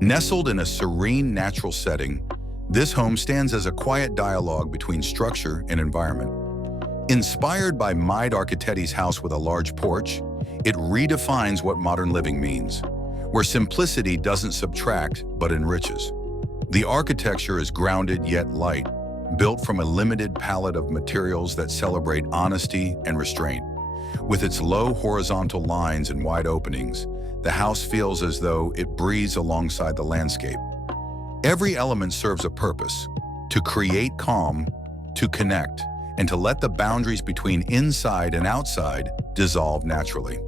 Nestled in a serene natural setting, this home stands as a quiet dialogue between structure and environment. Inspired by MIDE Architetti's house with a large porch, it redefines what modern living means, where simplicity doesn't subtract but enriches. The architecture is grounded yet light, built from a limited palette of materials that celebrate honesty and restraint. With its low horizontal lines and wide openings, the house feels as though it breathes alongside the landscape. Every element serves a purpose: to create calm, to connect, and to let the boundaries between inside and outside dissolve naturally.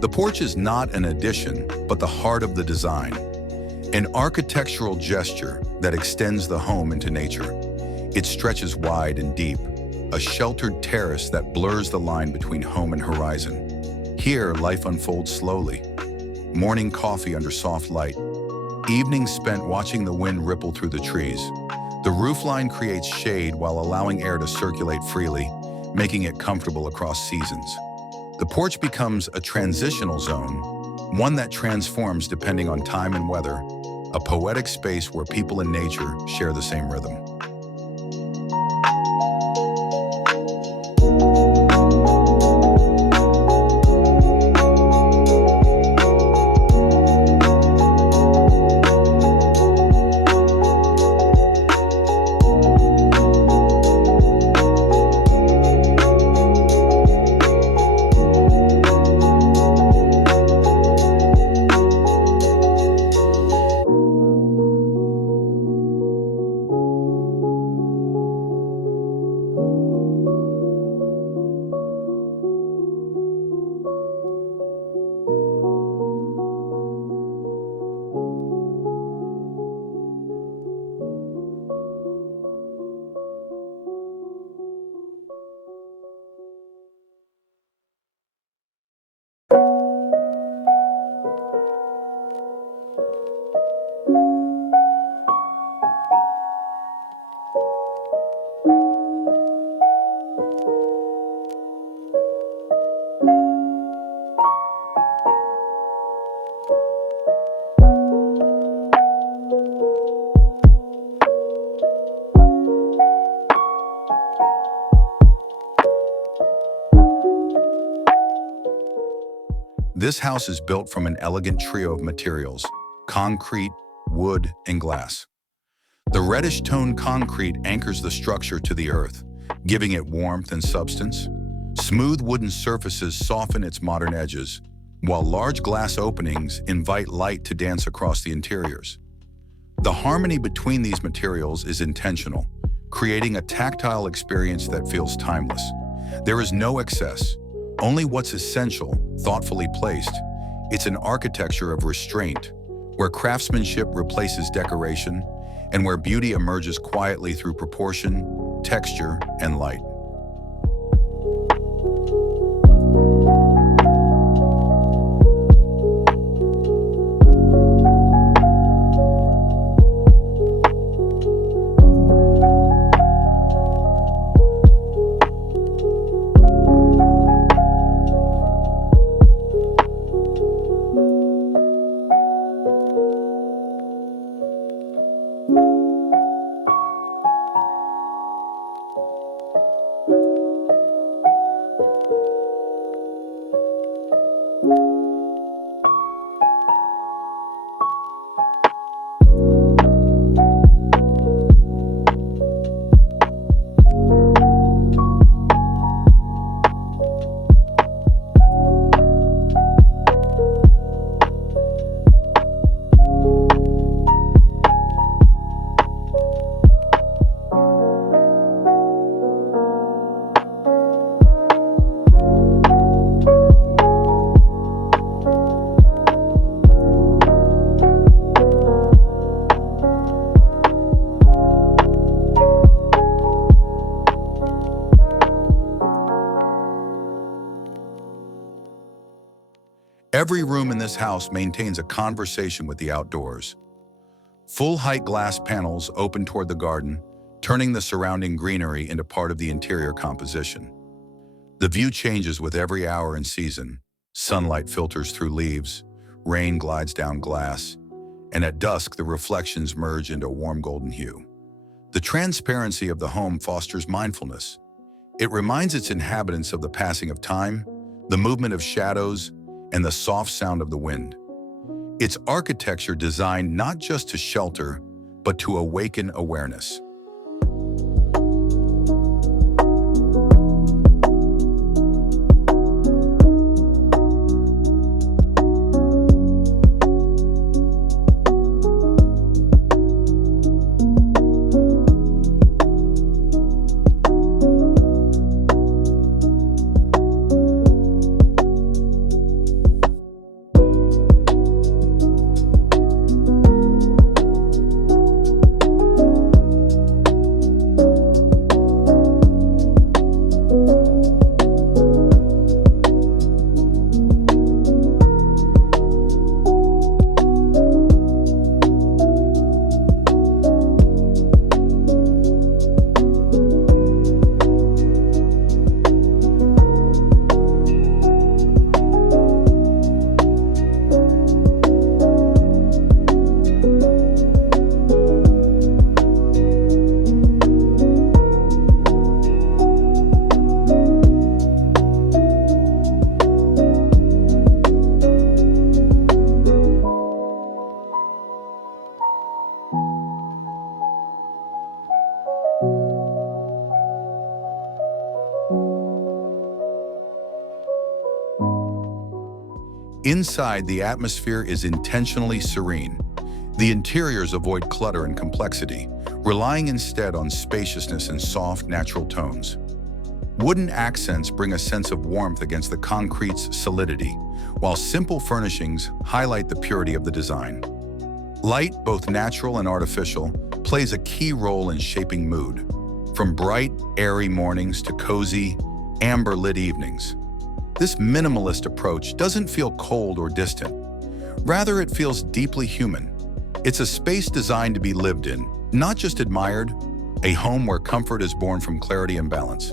The porch is not an addition, but the heart of the design, an architectural gesture that extends the home into nature. It stretches wide and deep, a sheltered terrace that blurs the line between home and horizon. Here, life unfolds slowly. Morning coffee under soft light, evenings spent watching the wind ripple through the trees. The roofline creates shade while allowing air to circulate freely, making it comfortable across seasons. The porch becomes a transitional zone, one that transforms depending on time and weather, a poetic space where people and nature share the same rhythm. This house is built from an elegant trio of materials: concrete, wood, and glass. The reddish-toned concrete anchors the structure to the earth, giving it warmth and substance. Smooth wooden surfaces soften its modern edges, while large glass openings invite light to dance across the interiors. The harmony between these materials is intentional, creating a tactile experience that feels timeless. There is no excess, only what's essential, thoughtfully placed. It's an architecture of restraint, where craftsmanship replaces decoration, and where beauty emerges quietly through proportion, texture, and light. Every room in this house maintains a conversation with the outdoors. Full-height glass panels open toward the garden, turning the surrounding greenery into part of the interior composition. The view changes with every hour and season. Sunlight filters through leaves, rain glides down glass, and at dusk the reflections merge into a warm golden hue. The transparency of the home fosters mindfulness. It reminds its inhabitants of the passing of time, the movement of shadows, and the soft sound of the wind. It's architecture designed not just to shelter, but to awaken awareness. Inside, the atmosphere is intentionally serene. The interiors avoid clutter and complexity, relying instead on spaciousness and soft, natural tones. Wooden accents bring a sense of warmth against the concrete's solidity, while simple furnishings highlight the purity of the design. Light, both natural and artificial, plays a key role in shaping mood, from bright, airy mornings to cozy, amber-lit evenings. This minimalist approach doesn't feel cold or distant. Rather, it feels deeply human. It's a space designed to be lived in, not just admired, a home where comfort is born from clarity and balance.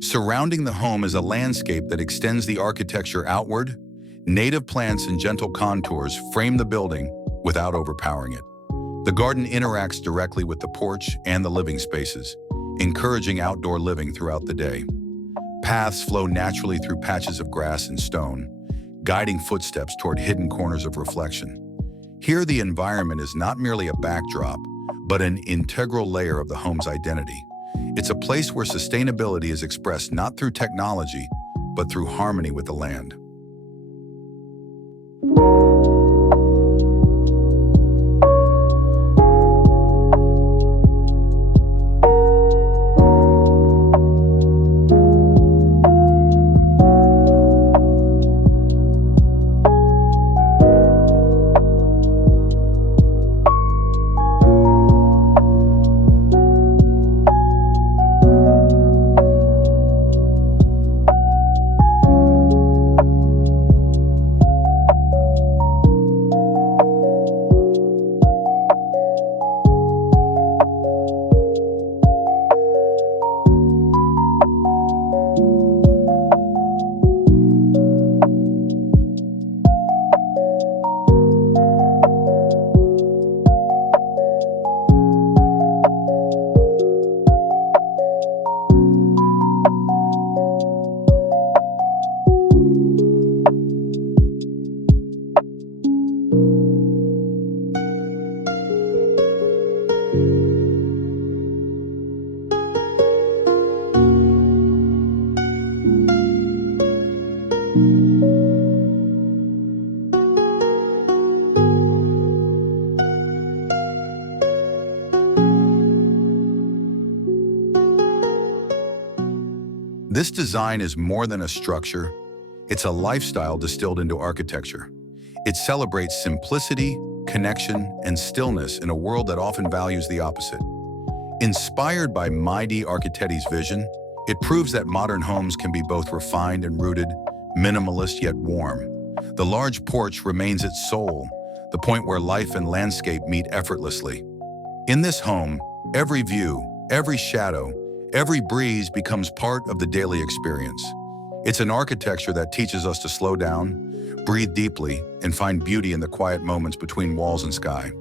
Surrounding the home is a landscape that extends the architecture outward. Native plants and gentle contours frame the building without overpowering it. The garden interacts directly with the porch and the living spaces, encouraging outdoor living throughout the day. Paths flow naturally through patches of grass and stone, guiding footsteps toward hidden corners of reflection. Here, the environment is not merely a backdrop, but an integral layer of the home's identity. It's a place where sustainability is expressed not through technology, but through harmony with the land. This design is more than a structure, it's a lifestyle distilled into architecture. It celebrates simplicity, connection, and stillness in a world that often values the opposite. Inspired by MIDE Architetti's vision, it proves that modern homes can be both refined and rooted, minimalist yet warm. The large porch remains its soul, the point where life and landscape meet effortlessly. In this home, every view, every shadow, every breeze becomes part of the daily experience. It's an architecture that teaches us to slow down, breathe deeply, and find beauty in the quiet moments between walls and sky.